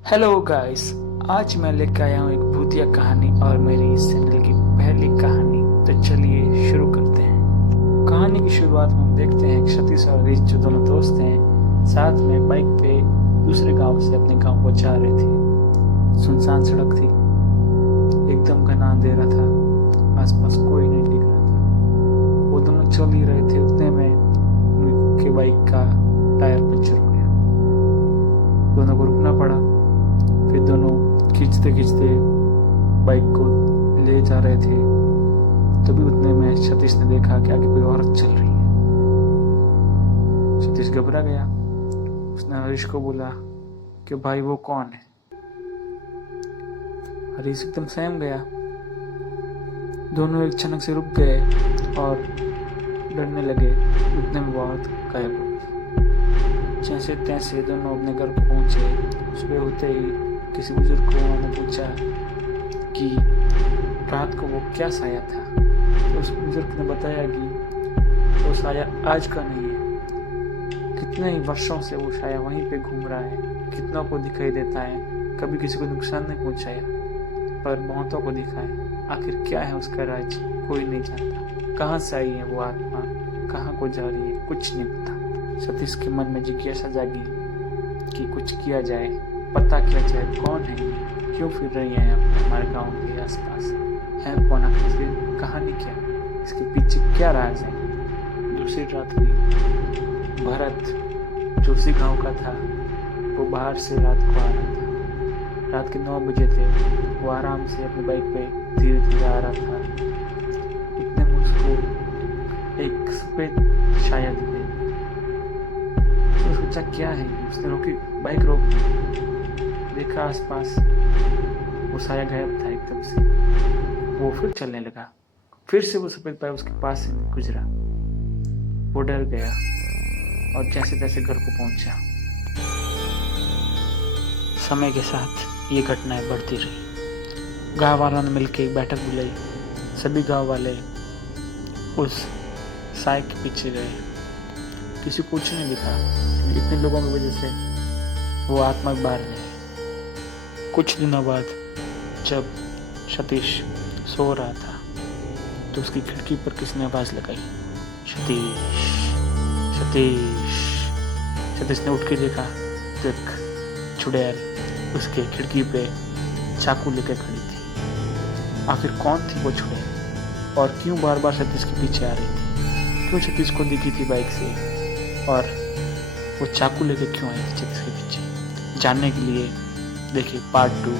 Hello guys. आज मैं लेकर आया हूँ एक भूतिया कहानी और मेरी इस चैनल की पहली कहानी। तो चलिए शुरू करते हैं। कहानी की शुरुआत में हम देखते हैं कि सतीश और हरीश जो दोनों दोस्त हैं साथ में बाइक पे दूसरे गांव से अपने गांव को जा रहे थे। सुनसान सड़क थी, एकदम घना अंधेरा था, आसपास कोई नहीं दिख रहा था। वो दोनों चल ही रहे थे, उतने में उनके बाइक का टायर पंचर हो गया। दोनों को रुकना पड़ा। फिर दोनों खींचते खींचते बाइक को ले जा रहे थे। तभी उतने में सतीश ने देखा कि आगे कोई औरत चल रही है। सतीश घबरा गया। उसने हरीश को बोला कि भाई वो कौन है। हरीश एकदम सहम गया। दोनों एक क्षण से रुक गए और डरने लगे। उतने में वो औरत गायब हो गई। जैसे तैसे दोनों अपने घर को पहुंचे। सुबह होते ही किसी बुजुर्ग को उन्होंने पूछा कि रात को वो क्या साया था। तो उस बुजुर्ग ने बताया कि वो साया आज का नहीं है, कितने ही वर्षों से वो साया वहीं पे घूम रहा है, कितनों को दिखाई देता है, कभी किसी को नुकसान नहीं पहुंचाया पर बहुतों को दिखा है। आखिर क्या है उसका राज, कोई नहीं जानता। कहाँ से आई है वो आत्मा, कहाँ को जा रही है, कुछ नहीं पता। सतीश के मन में जिज्ञासा जागी कि कुछ किया जाए, पता किया जाए कौन है ये, क्यों फिर रही है हमारे गांव के आसपास, है कौन आखिर, इसकी कहानी क्या है, इसके पीछे क्या राज है। दूसरी रात हुई। भरत जो उसी गांव का था वो बाहर से रात को आ रहा था। रात के 9 बजे थे। वो आराम से अपनी बाइक पे धीरे धीरे आ रहा था। इतने में उसको एक सफेद शाया दिखाई। तो सोचा क्या है। उसने रोकी, बाइक रोक, देखा आसपास, वो साया गायब था एकदम से। वो फिर चलने लगा। फिर से वो सफेद पाया उसके पास से गुजरा। वो डर गया और जैसे तैसे घर को पहुंचा। समय के साथ ये घटनाएं बढ़ती रही। गांव वालों ने मिलकर एक बैठक बुलाई। सभी गांव वाले उस साय के पीछे गए। किसी को कुछ नहीं दिखा। इतने लोगों की वजह से वो आत्मा बाहर नहीं आई। कुछ दिनों बाद जब सतीश सो रहा था तो उसकी खिड़की पर किसी ने आवाज लगाई, सतीश सतीश। सतीश ने उठ के देखा तो एक चुड़ैल उसके खिड़की पे चाकू लेकर खड़ी थी। आखिर कौन थी वो चुड़ैल और क्यों बार बार सतीश के पीछे आ रही थी, क्यों सतीश को दिखी थी बाइक से और वो चाकू लेके क्यों आई थी सतीश के पीछे। जानने के लिए देखिए पार्ट 2।